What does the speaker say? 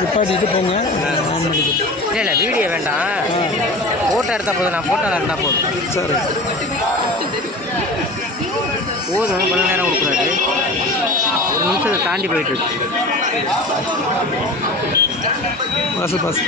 நிப்பாட்டிட்டு போங்க. இல்லை இல்லை வீடியோ வேண்டாம். ஃபோட்டோ எடுத்தால் போதும் நான் ஃபோட்டோ எடுத்தால் போதும். சரி. போதும் கொஞ்ச நேரம் கொடுக்குறாரு. ஒரு நிமிஷத்தை தாண்டி போயிட்டு இருக்கு. Bus bus